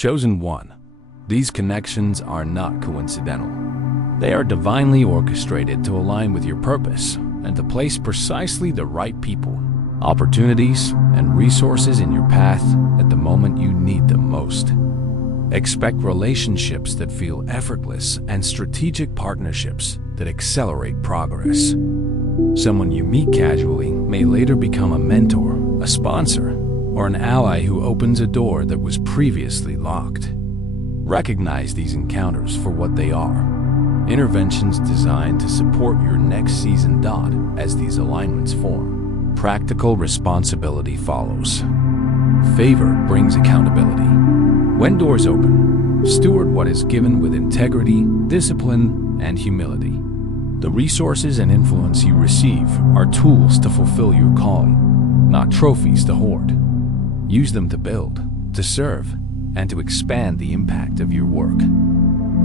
Chosen one. These connections are not coincidental. They are divinely orchestrated to align with your purpose and to place precisely the right people, opportunities, and resources in your path at the moment you need them most. Expect relationships that feel effortless and strategic partnerships that accelerate progress. Someone you meet casually may later become a mentor, a sponsor, or an ally who opens a door that was previously locked. Recognize these encounters for what they are: interventions designed to support your next season. As these alignments form, practical responsibility follows. Favor brings accountability. When doors open, steward what is given with integrity, discipline, and humility. The resources and influence you receive are tools to fulfill your calling, not trophies to hoard. Use them to build, to serve, and to expand the impact of your work.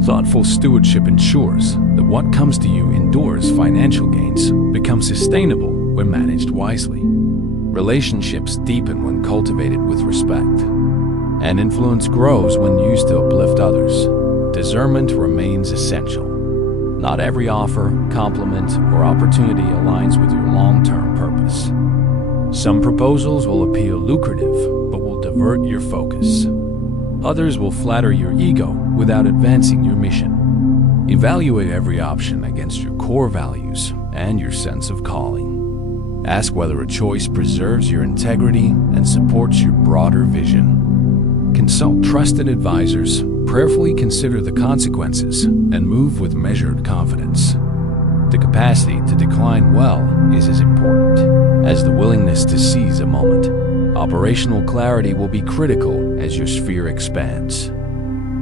Thoughtful stewardship ensures that what comes to you endures. Financial gains become sustainable when managed wisely. Relationships deepen when cultivated with respect. And influence grows when used to uplift others. Discernment remains essential. Not every offer, compliment, or opportunity aligns with your long-term purpose. Some proposals will appear lucrative, but will divert your focus. Others will flatter your ego without advancing your mission. Evaluate every option against your core values and your sense of calling. Ask whether a choice preserves your integrity and supports your broader vision. Consult trusted advisors, prayerfully consider the consequences, and move with measured confidence. The capacity to decline well is as important as the willingness to seize a moment. Operational clarity will be critical as your sphere expands.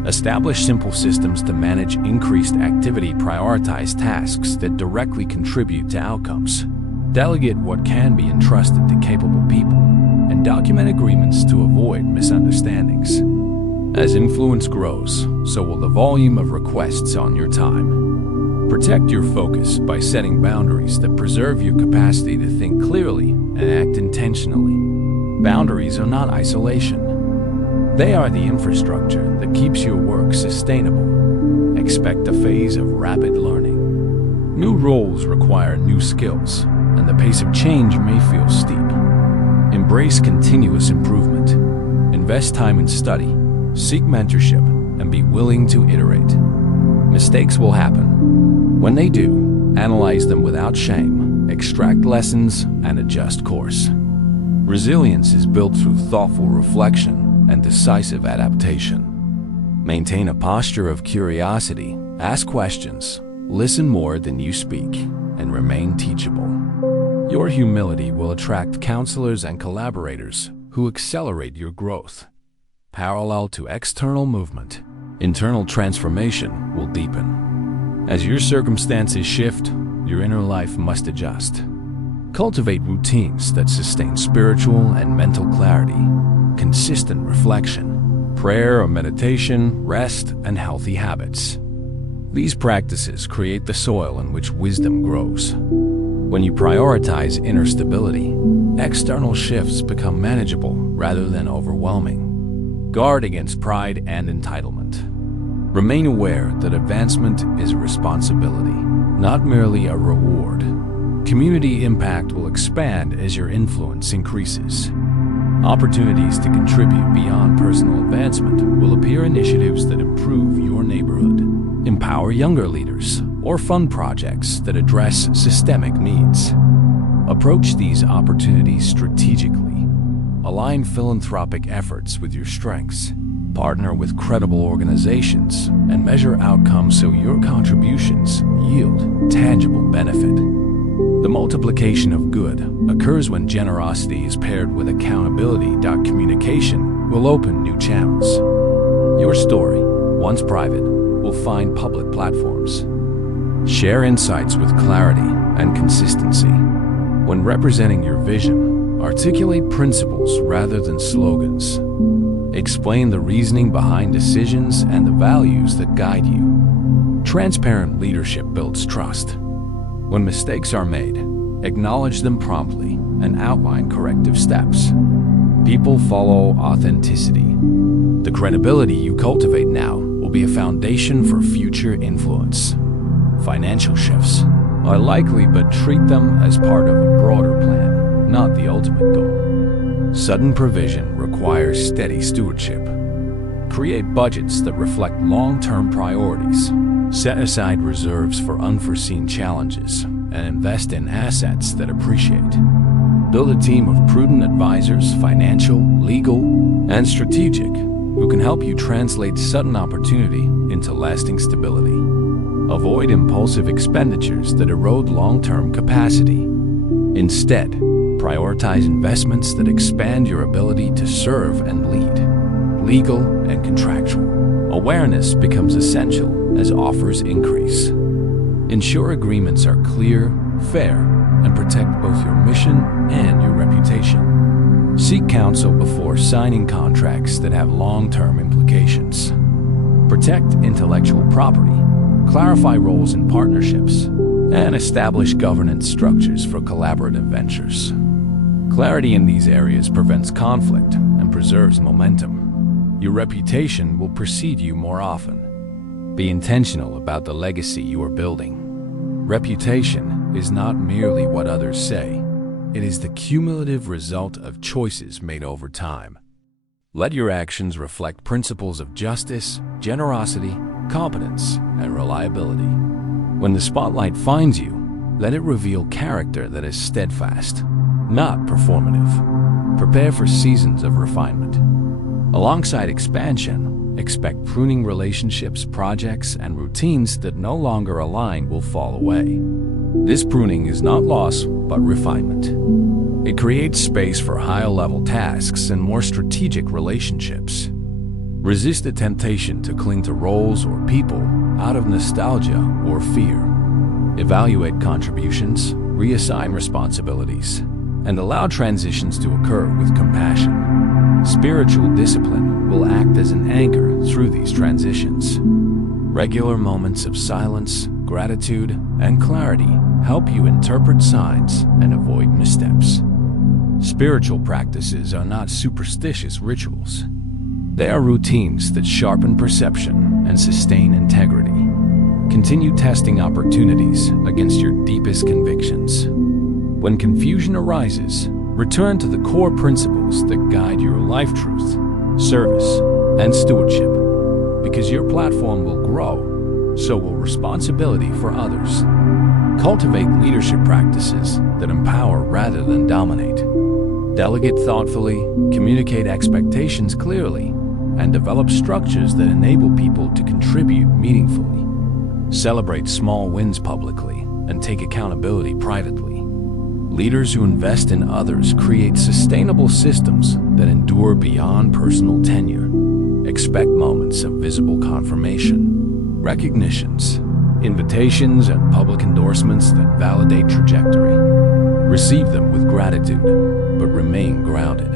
Establish simple systems to manage increased activity. Prioritize tasks that directly contribute to outcomes. Delegate what can be entrusted to capable people, and document agreements to avoid misunderstandings. As influence grows, so will the volume of requests on your time. Protect your focus by setting boundaries that preserve your capacity to think clearly and act intentionally. Boundaries are not isolation. They are the infrastructure that keeps your work sustainable. Expect a phase of rapid learning. New roles require new skills, and the pace of change may feel steep. Embrace continuous improvement. Invest time in study, seek mentorship, and be willing to iterate. Mistakes will happen. When they do, analyze them without shame, extract lessons, and adjust course. Resilience is built through thoughtful reflection and decisive adaptation. Maintain a posture of curiosity, ask questions, listen more than you speak, and remain teachable. Your humility will attract counselors and collaborators who accelerate your growth. Parallel to external movement, internal transformation will deepen. As your circumstances shift, your inner life must adjust. Cultivate routines that sustain spiritual and mental clarity, consistent reflection, prayer or meditation, rest, and healthy habits. These practices create the soil in which wisdom grows. When you prioritize inner stability, external shifts become manageable rather than overwhelming. Guard against pride and entitlement. Remain aware that advancement is a responsibility, not merely a reward. Community impact will expand as your influence increases. Opportunities to contribute beyond personal advancement will appear. Initiatives that improve your neighborhood, empower younger leaders, or fund projects that address systemic needs. Approach these opportunities strategically. Align philanthropic efforts with your strengths. Partner with credible organizations and measure outcomes so your contributions yield tangible benefit. The multiplication of good occurs when generosity is paired with accountability. Communication will open new channels. Your story, once private, will find public platforms. Share insights with clarity and consistency. When representing your vision, articulate principles rather than slogans. Explain the reasoning behind decisions and the values that guide you. Transparent leadership builds trust. When mistakes are made, acknowledge them promptly and outline corrective steps. People follow authenticity. The credibility you cultivate now will be a foundation for future influence. Financial shifts are likely, but treat them as part of a broader plan, not the ultimate goal. Sudden provision requires steady stewardship. Create budgets that reflect long-term priorities. Set aside reserves for unforeseen challenges and invest in assets that appreciate. Build a team of prudent advisors, financial, legal, and strategic, who can help you translate sudden opportunity into lasting stability. Avoid impulsive expenditures that erode long-term capacity. Instead, prioritize investments that expand your ability to serve and lead. Legal and contractual awareness becomes essential as offers increase. Ensure agreements are clear, fair, and protect both your mission and your reputation. Seek counsel before signing contracts that have long-term implications. Protect intellectual property, clarify roles in partnerships, and establish governance structures for collaborative ventures. Clarity in these areas prevents conflict and preserves momentum. Your reputation will precede you more often. Be intentional about the legacy you are building. Reputation is not merely what others say. It is the cumulative result of choices made over time. Let your actions reflect principles of justice, generosity, competence, and reliability. When the spotlight finds you, let it reveal character that is steadfast, not performative. Prepare for seasons of refinement. Alongside expansion, expect pruning relationships, projects, and routines that no longer align will fall away. This pruning is not loss, but refinement. It creates space for higher-level tasks and more strategic relationships. Resist the temptation to cling to roles or people out of nostalgia or fear. Evaluate contributions, reassign responsibilities, and allow transitions to occur with compassion. Spiritual discipline will act as an anchor through these transitions. Regular moments of silence, gratitude, and clarity help you interpret signs and avoid missteps. Spiritual practices are not superstitious rituals. They are routines that sharpen perception and sustain integrity. Continue testing opportunities against your deepest convictions. When confusion arises, return to the core principles that guide your life truth, service, and stewardship. Because your platform will grow, so will responsibility for others. Cultivate leadership practices that empower rather than dominate. Delegate thoughtfully, communicate expectations clearly, and develop structures that enable people to contribute meaningfully. Celebrate small wins publicly and take accountability privately. Leaders who invest in others create sustainable systems that endure beyond personal tenure. Expect moments of visible confirmation, recognitions, invitations, and public endorsements that validate trajectory. Receive them with gratitude, but remain grounded.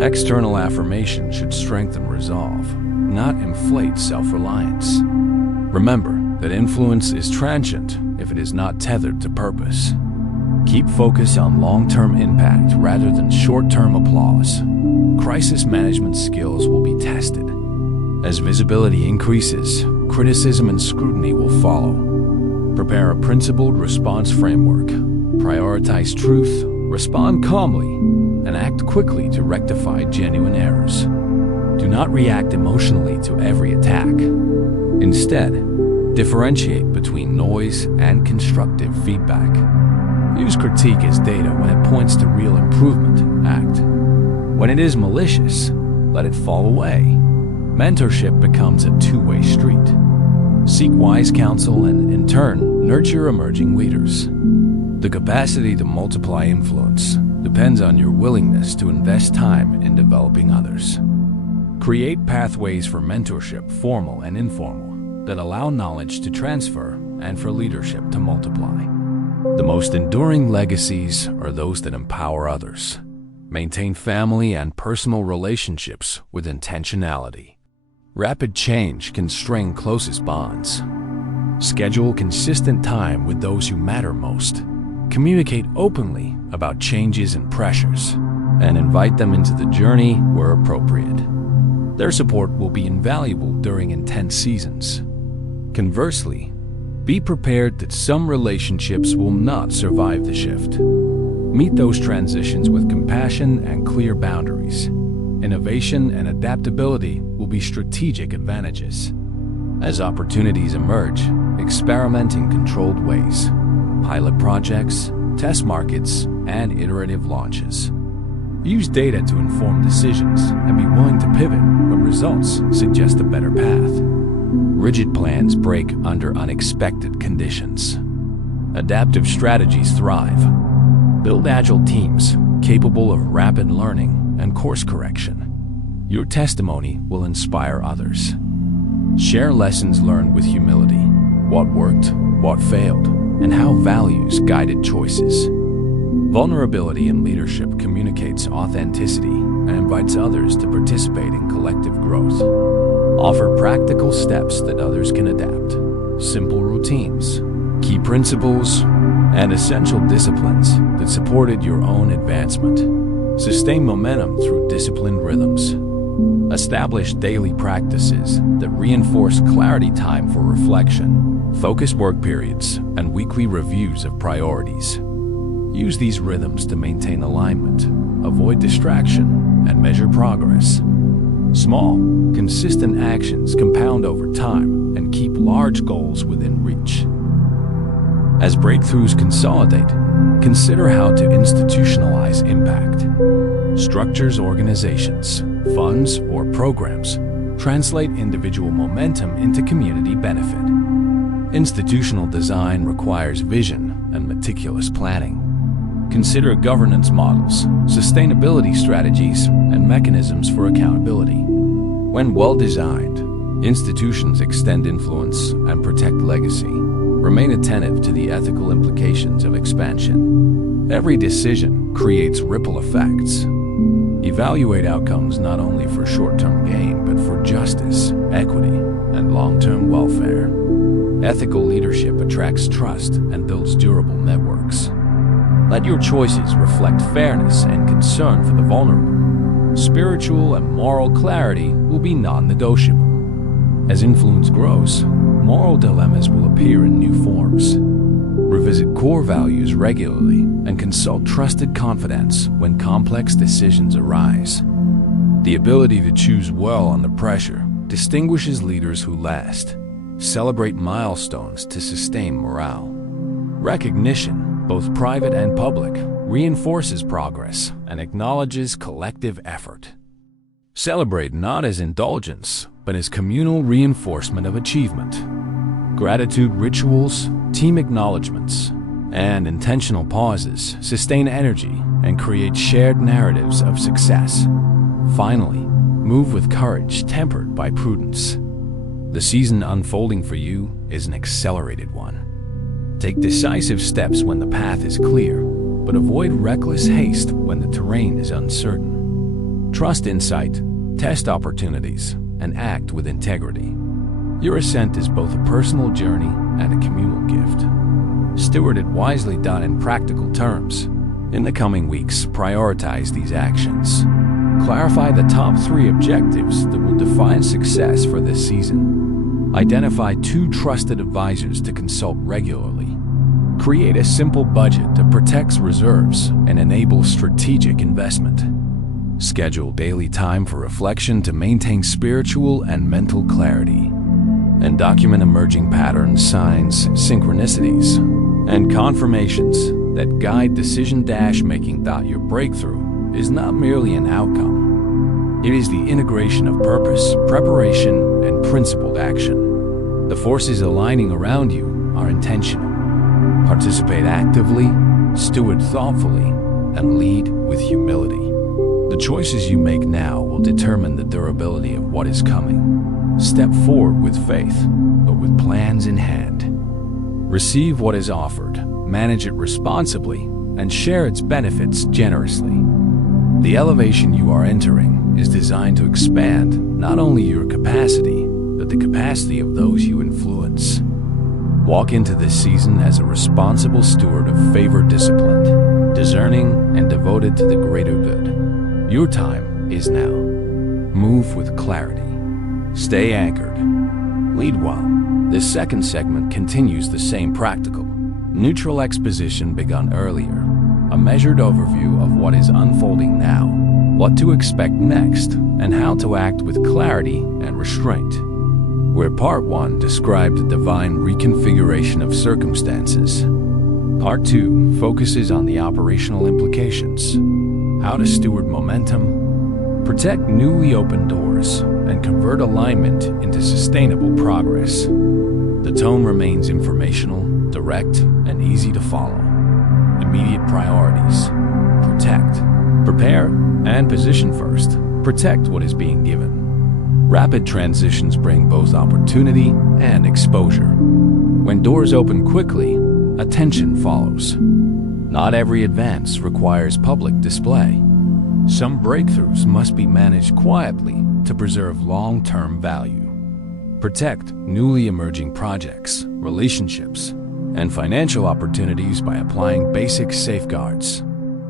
External affirmation should strengthen resolve, not inflate self-reliance. Remember that influence is transient if it is not tethered to purpose. Keep focus on long-term impact rather than short-term applause. Crisis management skills will be tested. As visibility increases, criticism and scrutiny will follow. Prepare a principled response framework. Prioritize truth, respond calmly, and act quickly to rectify genuine errors. Do not react emotionally to every attack. Instead, differentiate between noise and constructive feedback. Use critique as data when it points to real improvement. Act. When it is malicious, let it fall away. Mentorship becomes a two-way street. Seek wise counsel and, in turn, nurture emerging leaders. The capacity to multiply influence depends on your willingness to invest time in developing others. Create pathways for mentorship, formal and informal, that allow knowledge to transfer and for leadership to multiply. The most enduring legacies are those that empower others. Maintain family and personal relationships with intentionality. Rapid change can strain closest bonds. Schedule consistent time with those who matter most. Communicate openly about changes and pressures, and invite them into the journey where appropriate. Their support will be invaluable during intense seasons. Conversely, be prepared that some relationships will not survive the shift. Meet those transitions with compassion and clear boundaries. Innovation and adaptability will be strategic advantages. As opportunities emerge, experiment in controlled ways. Pilot projects, test markets, and iterative launches. Use data to inform decisions and be willing to pivot when results suggest a better path. Rigid plans break under unexpected conditions. Adaptive strategies thrive. Build agile teams capable of rapid learning and course correction. Your testimony will inspire others. Share lessons learned with humility. What worked, what failed, and how values guided choices. Vulnerability in leadership communicates authenticity and invites others to participate in collective growth. Offer practical steps that others can adapt. Simple routines, key principles, and essential disciplines that supported your own advancement. Sustain momentum through disciplined rhythms. Establish daily practices that reinforce clarity time for reflection, focused work periods, and weekly reviews of priorities. Use these rhythms to maintain alignment, avoid distraction, and measure progress. Small, consistent actions compound over time and keep large goals within reach. As breakthroughs consolidate, consider how to institutionalize impact. Structures, organizations, funds, or programs translate individual momentum into community benefit. Institutional design requires vision and meticulous planning. Consider governance models, sustainability strategies, and mechanisms for accountability. When well designed, institutions extend influence and protect legacy. Remain attentive to the ethical implications of expansion. Every decision creates ripple effects. Evaluate outcomes not only for short-term gain, but for justice, equity, and long-term welfare. Ethical leadership attracts trust and builds durable networks. Let your choices reflect fairness and concern for the vulnerable. Spiritual and moral clarity will be non-negotiable. As influence grows, moral dilemmas will appear in new forms. Revisit core values regularly and consult trusted confidants when complex decisions arise. The ability to choose well under pressure distinguishes leaders who last. Celebrate milestones to sustain morale. Recognition, both private and public, reinforces progress and acknowledges collective effort. Celebrate not as indulgence, but as communal reinforcement of achievement. Gratitude rituals, team acknowledgements, and intentional pauses sustain energy and create shared narratives of success. Finally, move with courage tempered by prudence. The season unfolding for you is an accelerated one. Take decisive steps when the path is clear, but avoid reckless haste when the terrain is uncertain. Trust insight, test opportunities, and act with integrity. Your ascent is both a personal journey and a communal gift. Steward it wisely done in practical terms. In the coming weeks, prioritize these actions. Clarify the top 3 objectives that will define success for this season. Identify 2 trusted advisors to consult regularly. Create a simple budget that protects reserves and enables strategic investment. Schedule daily time for reflection to maintain spiritual and mental clarity. And document emerging patterns, signs, synchronicities, and confirmations that guide decision-making. Your breakthrough is not merely an outcome. It is the integration of purpose, preparation, and principled action. The forces aligning around you are intentional. Participate actively, steward thoughtfully, and lead with humility. The choices you make now will determine the durability of what is coming. Step forward with faith, but with plans in hand. Receive what is offered, manage it responsibly, and share its benefits generously. The elevation you are entering is designed to expand not only your capacity, but the capacity of those you influence. Walk into this season as a responsible steward of favor, disciplined, discerning, and devoted to the greater good. Your time is now. Move with clarity. Stay anchored. Lead well. This second segment continues the same practical, neutral exposition begun earlier, a measured overview of what is unfolding now, what to expect next, and how to act with clarity and restraint. Where Part 1 described the divine reconfiguration of circumstances, Part 2 focuses on the operational implications, how to steward momentum, protect newly opened doors, and convert alignment into sustainable progress. The tone remains informational, direct, and easy to follow. Immediate priorities: protect, prepare, and position first. Protect what is being given. Rapid transitions bring both opportunity and exposure. When doors open quickly, attention follows. Not every advance requires public display. Some breakthroughs must be managed quietly to preserve long-term value. Protect newly emerging projects, relationships, and financial opportunities by applying basic safeguards.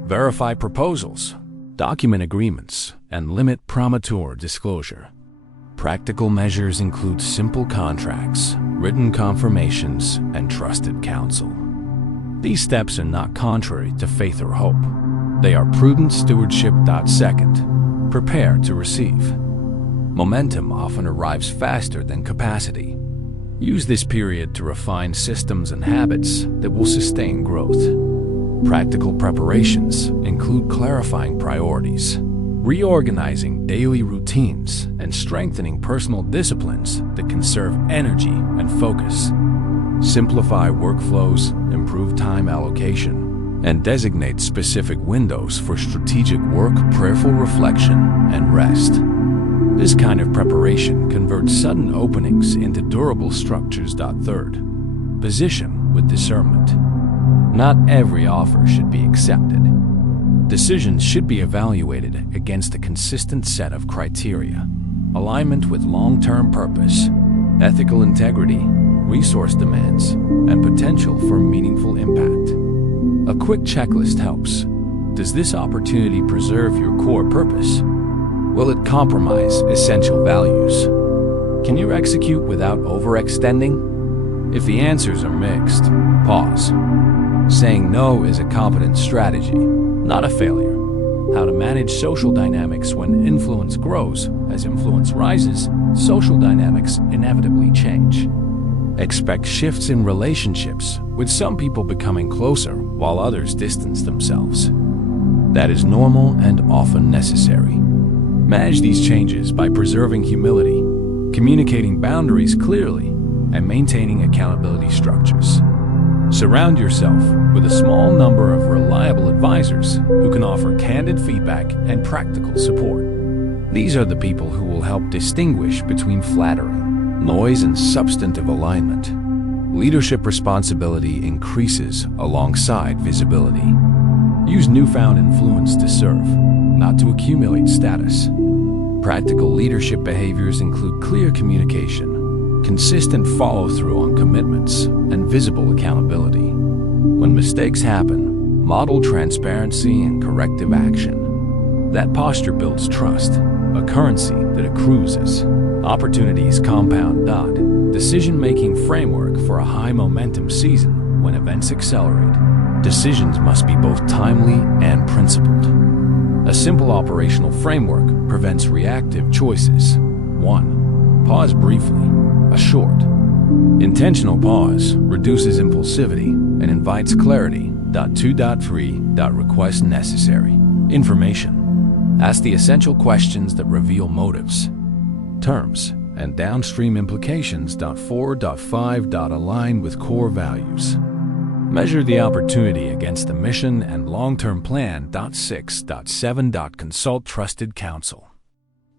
Verify proposals, document agreements, and limit premature disclosure. Practical measures include simple contracts, written confirmations, and trusted counsel. These steps are not contrary to faith or hope. They are prudent stewardship. Second, prepare to receive. Momentum often arrives faster than capacity. Use this period to refine systems and habits that will sustain growth. Practical preparations include clarifying priorities, reorganizing daily routines, and strengthening personal disciplines that conserve energy and focus. Simplify workflows, improve time allocation, and designate specific windows for strategic work, prayerful reflection, and rest. This kind of preparation converts sudden openings into durable structures. Third, position with discernment. Not every offer should be accepted. Decisions should be evaluated against a consistent set of criteria: alignment with long-term purpose, ethical integrity, resource demands, and potential for meaningful impact. A quick checklist helps. Does this opportunity preserve your core purpose? Will it compromise essential values? Can you execute without overextending? If the answers are mixed, pause. Saying no is a competent strategy, not a failure. How to manage social dynamics when influence grows. As influence rises, social dynamics inevitably change. Expect shifts in relationships, with some people becoming closer while others distance themselves. That is normal and often necessary. Manage these changes by preserving humility, communicating boundaries clearly, and maintaining accountability structures. Surround yourself with a small number of reliable advisors who can offer candid feedback and practical support. These are the people who will help distinguish between flattering, noise, and substantive alignment. Leadership responsibility increases alongside visibility. Use newfound influence to serve, not to accumulate status. Practical leadership behaviors include clear communication, consistent follow-through on commitments, and visible accountability. When mistakes happen, model transparency and corrective action. That posture builds trust, a currency that accrues as opportunities compound. Decision-making framework for a high-momentum season when events accelerate. Decisions must be both timely and principled. A simple operational framework prevents reactive choices. 1. Pause briefly. A short, intentional pause reduces impulsivity and invites clarity. 2.3. Request necessary information. Ask the essential questions that reveal motives, terms, and downstream implications. 4.5. Align with core values. Measure the opportunity against the mission and long-term plan. 6.7. Consult trusted counsel.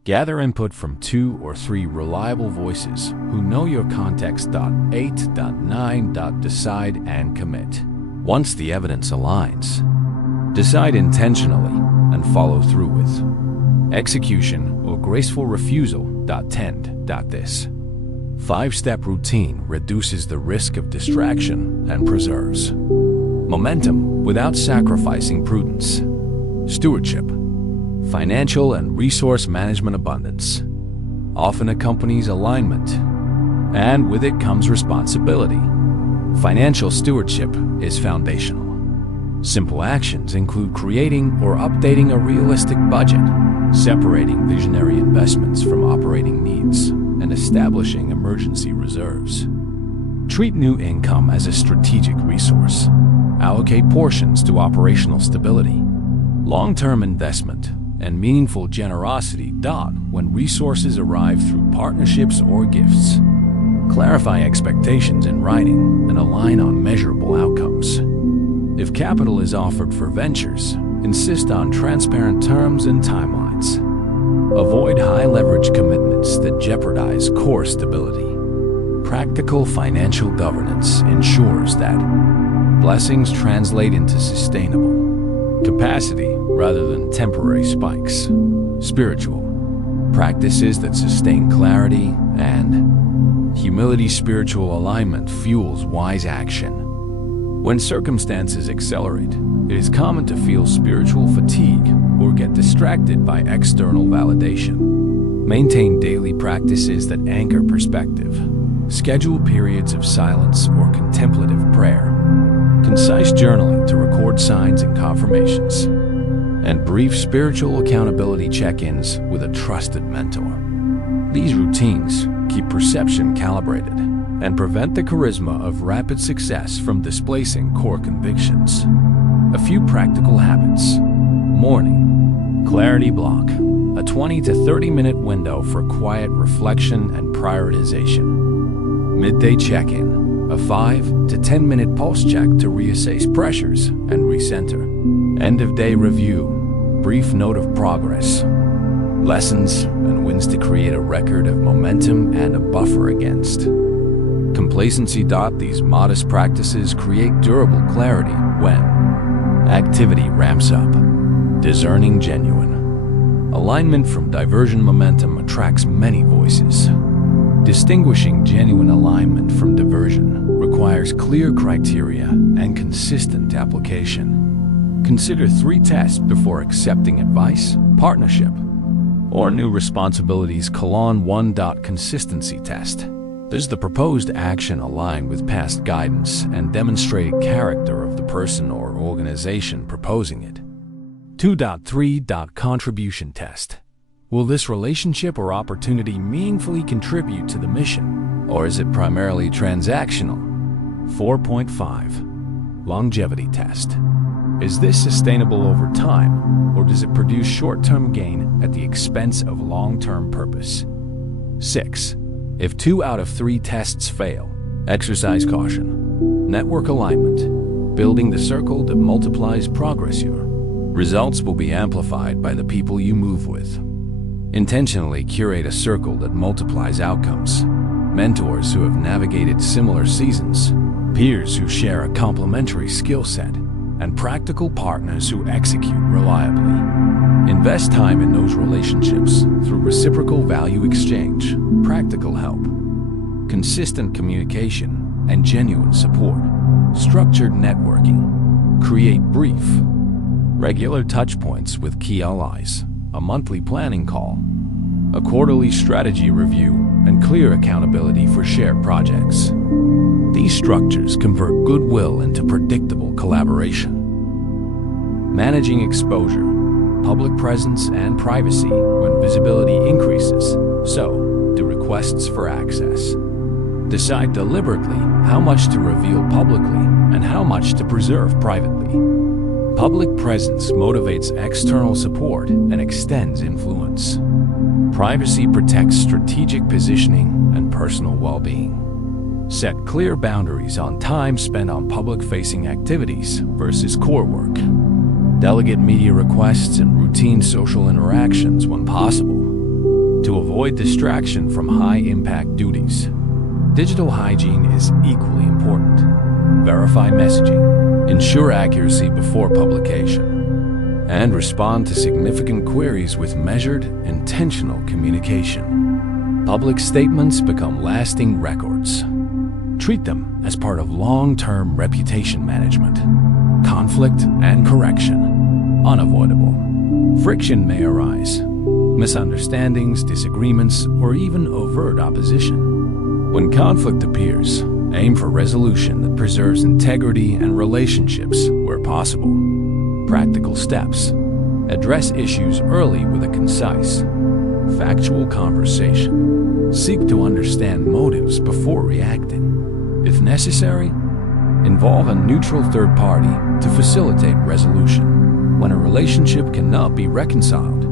Gather input from 2 or 3 reliable voices who know your context. 8.9. Decide and commit. Once the evidence aligns, decide intentionally and follow through with execution or graceful refusal. 10. This 5-step routine reduces the risk of distraction and preserves momentum without sacrificing prudence. Stewardship. Financial and resource management abundance often accompanies alignment, and with it comes responsibility. Financial stewardship is foundational. Simple actions include creating or updating a realistic budget, separating visionary investments from operating needs, and establishing emergency reserves. Treat new income as a strategic resource. Allocate portions to operational stability. Long-term investment and meaningful generosity dot when resources arrive through partnerships or gifts. Clarify expectations in writing and align on measurable outcomes. If capital is offered for ventures, insist on transparent terms and timelines. Avoid high-leverage commitments that jeopardize core stability. Practical financial governance ensures that blessings translate into sustainable capacity rather than temporary spikes. Spiritual practices that sustain clarity and humility. Spiritual alignment fuels wise action. When circumstances accelerate, it is common to feel spiritual fatigue or get distracted by external validation. Maintain daily practices that anchor perspective. Schedule periods of silence or contemplative prayer. Concise journaling to record signs and confirmations. And brief spiritual accountability check-ins with a trusted mentor. These routines keep perception calibrated and prevent the charisma of rapid success from displacing core convictions. A few practical habits. Morning. Clarity block. A 20 to 30-minute window for quiet reflection and prioritization. Midday check-in. A 5 to 10-minute pulse check to reassess pressures and recenter. End-of-day review. Brief note of progress. Lessons and wins to create a record of momentum and a buffer against complacency. These modest practices create durable clarity when activity ramps up. Discerning genuine alignment from diversion. Momentum attracts many voices. Distinguishing genuine alignment from diversion requires clear criteria and consistent application. Consider 3 tests before accepting advice, partnership, or new responsibilities. 1. Consistency test. Does the proposed action align with past guidance and demonstrated character of the person or organization proposing it? 2.3. Contribution test. Will this relationship or opportunity meaningfully contribute to the mission, or is it primarily transactional? 4.5. Longevity test. Is this sustainable over time, or does it produce short-term gain at the expense of long-term purpose? 6. If 2 out of 3 tests fail, exercise caution. Network alignment. Building the circle that multiplies progress. Your results will be amplified by the people you move with. Intentionally curate a circle that multiplies outcomes. Mentors who have navigated similar seasons, peers who share a complementary skill set, and practical partners who execute reliably. Invest time in those relationships through reciprocal value exchange, practical help, consistent communication, and genuine support. Structured networking. Create brief, regular touchpoints with key allies. A monthly planning call, a quarterly strategy review, and clear accountability for shared projects. These structures convert goodwill into predictable collaboration. Managing exposure, public presence, and privacy. When visibility increases, so do requests for access. Decide deliberately how much to reveal publicly and how much to preserve privately. Public presence motivates external support and extends influence. Privacy protects strategic positioning and personal well-being. Set clear boundaries on time spent on public-facing activities versus core work. Delegate media requests and routine social interactions when possible to avoid distraction from high-impact duties. Digital hygiene is equally important. Verify messaging. Ensure accuracy before publication, and respond to significant queries with measured, intentional communication. Public statements become lasting records. Treat them as part of long-term reputation management. Conflict and correction, unavoidable. Friction may arise, misunderstandings, disagreements, or even overt opposition. When conflict appears, aim for resolution that preserves integrity and relationships where possible. Practical steps. Address issues early with a concise, factual conversation. Seek to understand motives before reacting. If necessary, involve a neutral third party to facilitate resolution. When a relationship cannot be reconciled,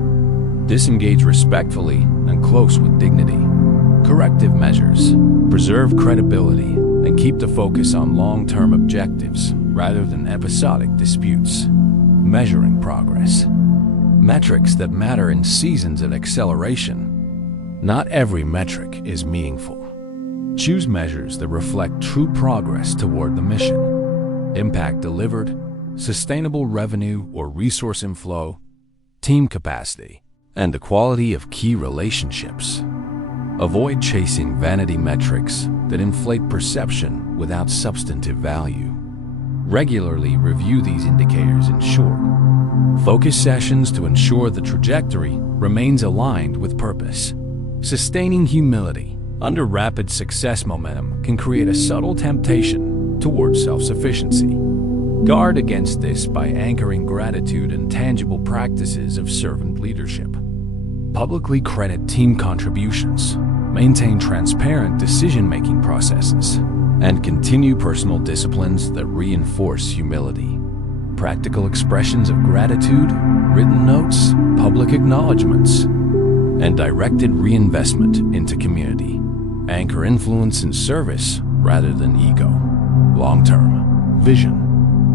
disengage respectfully and close with dignity. Corrective measures. Preserve credibility and keep the focus on long-term objectives rather than episodic disputes. Measuring progress. Metrics that matter in seasons of acceleration. Not every metric is meaningful. Choose measures that reflect true progress toward the mission. Impact delivered, sustainable revenue or resource inflow, team capacity, and the quality of key relationships. Avoid chasing vanity metrics that inflate perception without substantive value. Regularly review these indicators in short, focus sessions to ensure the trajectory remains aligned with purpose. Sustaining humility under rapid success momentum can create a subtle temptation towards self-sufficiency. Guard against this by anchoring gratitude in tangible practices of servant leadership. Publicly credit team contributions, maintain transparent decision-making processes, and continue personal disciplines that reinforce humility. Practical expressions of gratitude, written notes, public acknowledgments, and directed reinvestment into community. Anchor influence in service rather than ego. Long-term vision.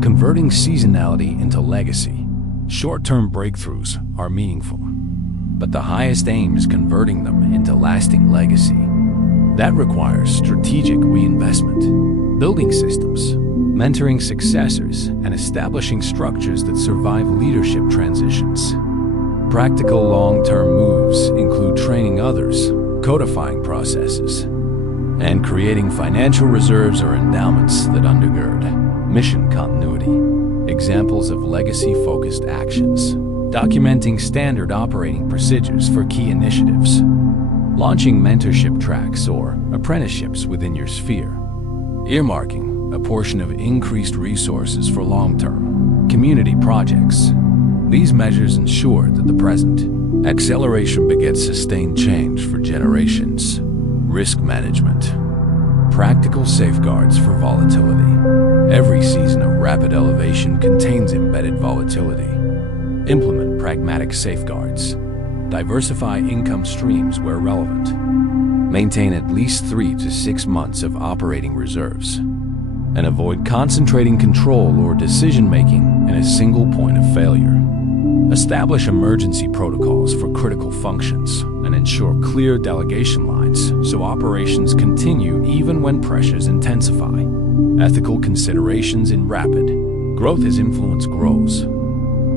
Converting seasonality into legacy. Short-term breakthroughs are meaningful, but the highest aim is converting them into lasting legacy. That requires strategic reinvestment, building systems, mentoring successors, and establishing structures that survive leadership transitions. Practical long-term moves include training others, codifying processes, and creating financial reserves or endowments that undergird mission continuity. Examples of legacy-focused actions: documenting standard operating procedures for key initiatives, launching mentorship tracks or apprenticeships within your sphere, earmarking a portion of increased resources for long-term community projects. These measures ensure that the present acceleration begets sustained change for generations. Risk management. Practical safeguards for volatility. Every season of rapid elevation contains embedded volatility. Implement pragmatic safeguards. Diversify income streams where relevant. Maintain at least 3 to 6 months of operating reserves. And avoid concentrating control or decision-making in a single point of failure. Establish emergency protocols for critical functions and ensure clear delegation lines so operations continue even when pressures intensify. Ethical considerations in rapid growth as influence grows.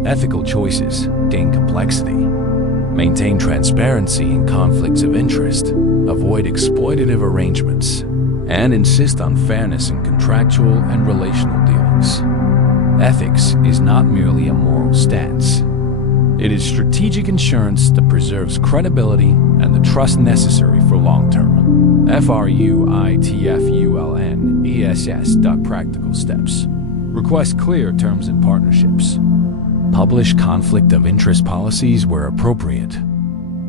Ethical choices gain complexity. Maintain transparency in conflicts of interest. Avoid exploitative arrangements. And insist on fairness in contractual and relational dealings. Ethics is not merely a moral stance. It is strategic insurance that preserves credibility and the trust necessary for long-term. FRUITFULNESS. Practical steps. Request clear terms and partnerships. Publish conflict of interest policies where appropriate.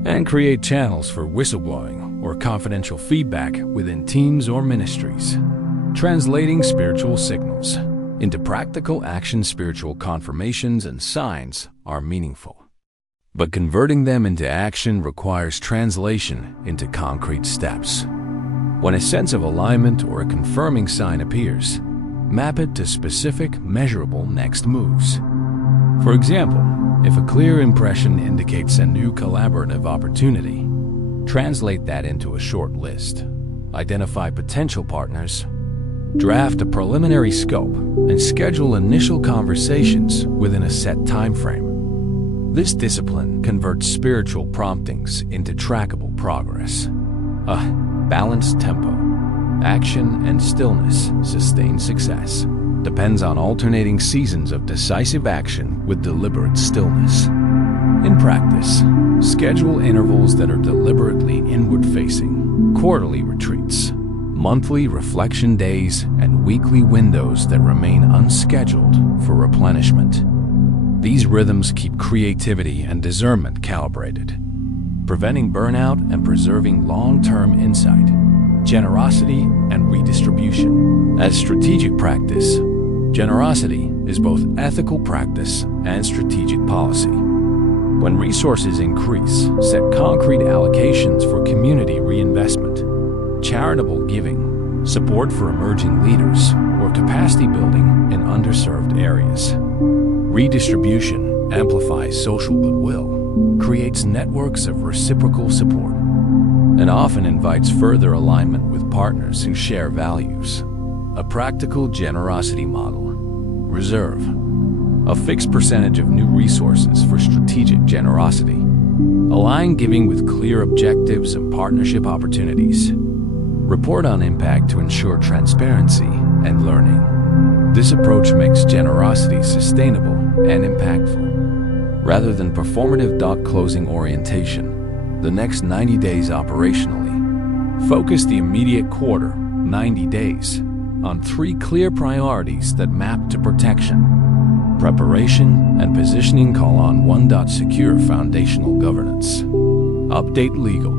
And create channels for whistleblowing or confidential feedback within teams or ministries. Translating spiritual signals into practical action. Spiritual confirmations and signs are meaningful, but converting them into action requires translation into concrete steps. When a sense of alignment or a confirming sign appears, map it to specific, measurable next moves. For example, if a clear impression indicates a new collaborative opportunity, translate that into a short list. Identify potential partners, draft a preliminary scope, and schedule initial conversations within a set time frame. This discipline converts spiritual promptings into trackable progress. A balanced tempo, action, and stillness sustain success. Depends on alternating seasons of decisive action with deliberate stillness. In practice, schedule intervals that are deliberately inward-facing, quarterly retreats, monthly reflection days, and weekly windows that remain unscheduled for replenishment. These rhythms keep creativity and discernment calibrated, preventing burnout and preserving long-term insight, generosity, and redistribution. As strategic practice, generosity is both ethical practice and strategic policy. When resources increase, set concrete allocations for community reinvestment, charitable giving, support for emerging leaders, or capacity building in underserved areas. Redistribution amplifies social goodwill, creates networks of reciprocal support, and often invites further alignment with partners who share values. A practical generosity model. Reserve a fixed percentage of new resources for strategic generosity. Align giving with clear objectives and partnership opportunities. Report on impact to ensure transparency and learning. This approach makes generosity sustainable and impactful. Rather than performative dot-closing orientation, the next 90 days operationally, focus the immediate quarter, 90 days, on 3 clear priorities that map to protection. Preparation and positioning call on 1. Secure foundational governance. Update legal,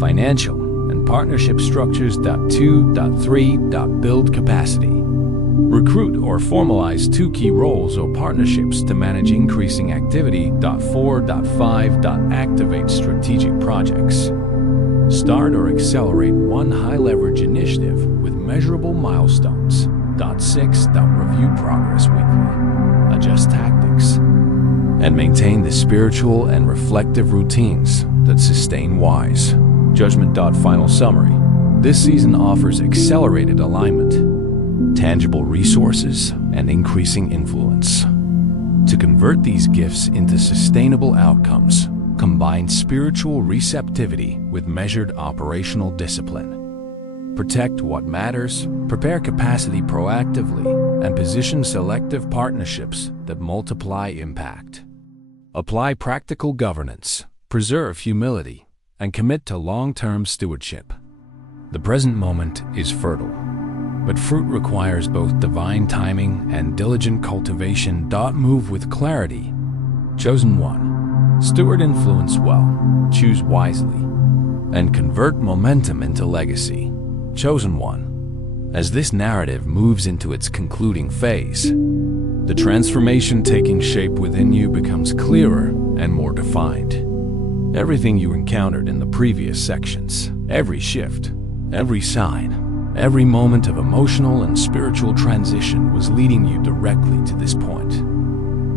financial, and partnership structures. 2. 3. Build capacity. Recruit or formalize 2 key roles or partnerships to manage increasing activity. 4. 5. Activate strategic projects. Start or accelerate 1 high-leverage initiative with measurable milestones. 6. Review progress weekly. Adjust tactics. And maintain the spiritual and reflective routines that sustain wise judgment. Final summary. This season offers accelerated alignment, tangible resources, and increasing influence. To convert these gifts into sustainable outcomes, combine spiritual receptivity with measured operational discipline. Protect what matters, prepare capacity proactively, and position selective partnerships that multiply impact. Apply practical governance, preserve humility, and commit to long-term stewardship. The present moment is fertile, but fruit requires both divine timing and diligent cultivation. Move with clarity. Chosen one. Steward influence well, choose wisely, and convert momentum into legacy. Chosen one. As this narrative moves into its concluding phase, the transformation taking shape within you becomes clearer and more defined. Everything you encountered in the previous sections, every shift, every sign, every moment of emotional and spiritual transition was leading you directly to this point.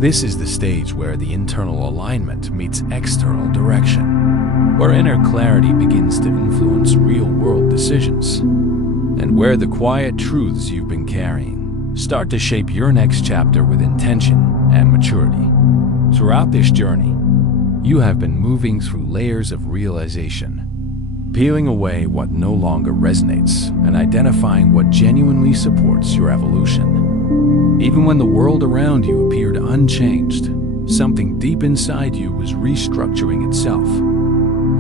This is the stage where the internal alignment meets external direction, where inner clarity begins to influence real-world decisions, and where the quiet truths you've been carrying start to shape your next chapter with intention and maturity. Throughout this journey, you have been moving through layers of realization, peeling away what no longer resonates and identifying what genuinely supports your evolution. Even when the world around you appeared unchanged, something deep inside you was restructuring itself.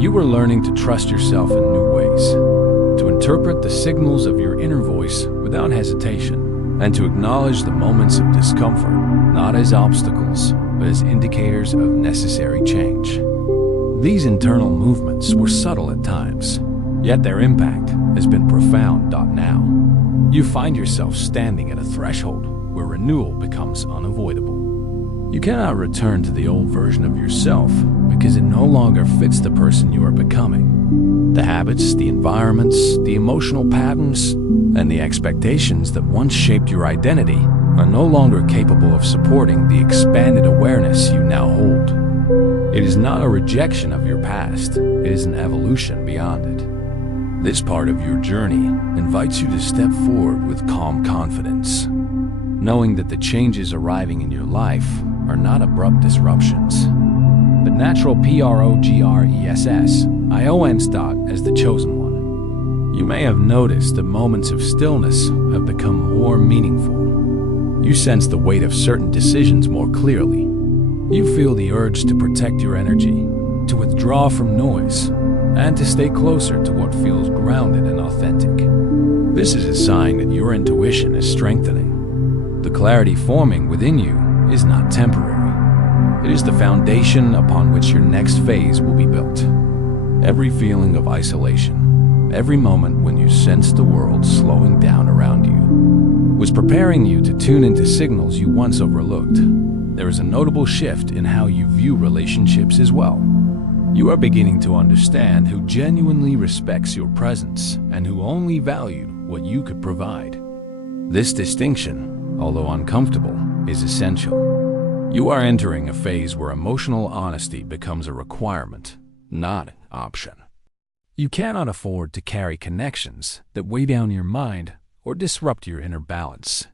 You were learning to trust yourself in new ways, to interpret the signals of your inner voice without hesitation, and to acknowledge the moments of discomfort, not as obstacles, but as indicators of necessary change. These internal movements were subtle at times, yet their impact has been profound. Now, you find yourself standing at a threshold where renewal becomes unavoidable. You cannot return to the old version of yourself because it no longer fits the person you are becoming. The habits, the environments, the emotional patterns, and the expectations that once shaped your identity are no longer capable of supporting the expanded awareness you now hold. It is not a rejection of your past, it is an evolution beyond it. This part of your journey invites you to step forward with calm confidence, knowing that the changes arriving in your life are not abrupt disruptions, but natural progress, as the chosen one. You may have noticed that moments of stillness have become more meaningful. You sense the weight of certain decisions more clearly, You feel the urge to protect your energy, to withdraw from noise, and to stay closer to what feels grounded and authentic. This is a sign that your intuition is strengthening. The clarity forming within you is not temporary. It is the foundation upon which your next phase will be built. Every feeling of isolation, every moment when you sense the world slowing down around you, was preparing you to tune into signals you once overlooked. There is a notable shift in how you view relationships as well. You are beginning to understand who genuinely respects your presence and who only valued what you could provide. This distinction, although uncomfortable, is essential. You are entering a phase where emotional honesty becomes a requirement, not an option. You cannot afford to carry connections that weigh down your mind or disrupt your inner balance.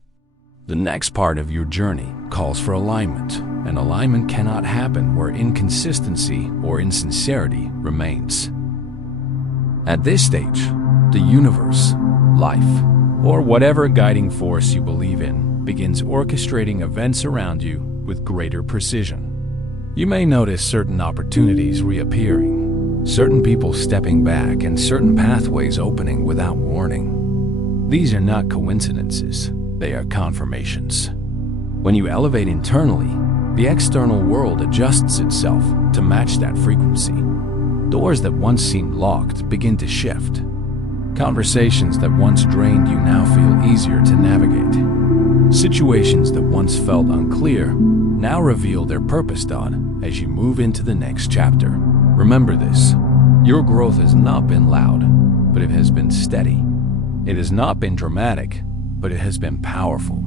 The next part of your journey calls for alignment, and alignment cannot happen where inconsistency or insincerity remains. At this stage, the universe, life, or whatever guiding force you believe in begins orchestrating events around you with greater precision. You may notice certain opportunities reappearing, certain people stepping back, and certain pathways opening without warning. These are not coincidences, they are confirmations. When you elevate internally, the external world adjusts itself to match that frequency. Doors that once seemed locked begin to shift. Conversations that once drained you now feel easier to navigate. Situations that once felt unclear now reveal their purpose dawn as you move into the next chapter. Remember this, your growth has not been loud, but it has been steady. It has not been dramatic, but it has been powerful.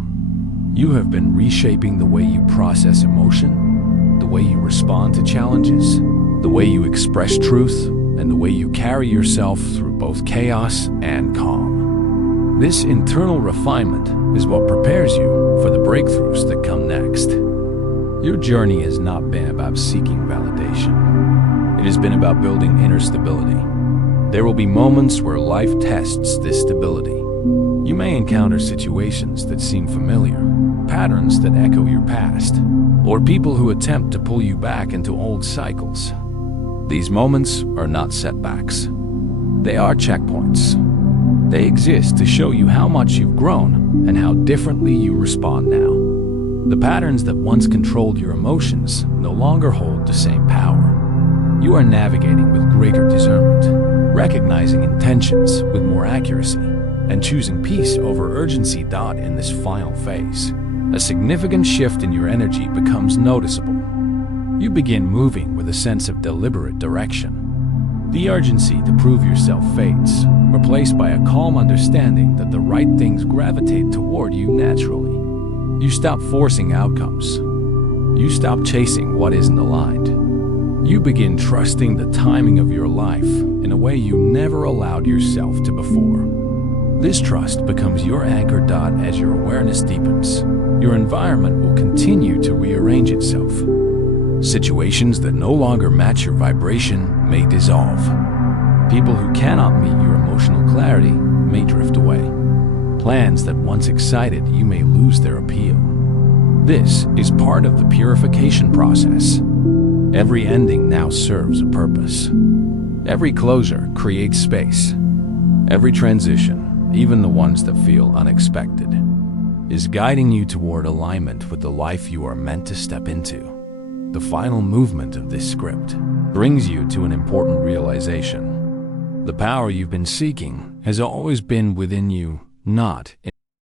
You have been reshaping the way you process emotion, the way you respond to challenges, the way you express truth, and the way you carry yourself through both chaos and calm. This internal refinement is what prepares you for the breakthroughs that come next. Your journey has not been about seeking validation. It has been about building inner stability. There will be moments where life tests this stability. You may encounter situations that seem familiar, patterns that echo your past, or people who attempt to pull you back into old cycles. These moments are not setbacks. They are checkpoints. They exist to show you how much you've grown and how differently you respond now. The patterns that once controlled your emotions no longer hold the same power. You are navigating with greater discernment, recognizing intentions with more accuracy, and choosing peace over urgency. In this final phase, a significant shift in your energy becomes noticeable. You begin moving with a sense of deliberate direction. The urgency to prove yourself fades, replaced by a calm understanding that the right things gravitate toward you naturally. You stop forcing outcomes. You stop chasing what isn't aligned. You begin trusting the timing of your life in a way you never allowed yourself to before. This trust becomes your anchor. As your awareness deepens, your environment will continue to rearrange itself. Situations that no longer match your vibration may dissolve. People who cannot meet your emotional clarity may drift away. Plans that once excited you may lose their appeal. This is part of the purification process. Every ending now serves a purpose. Every closure creates space. Every transition, even the ones that feel unexpected, is guiding you toward alignment with the life you are meant to step into. The final movement of this script brings you to an important realization. The power you've been seeking has always been within you, not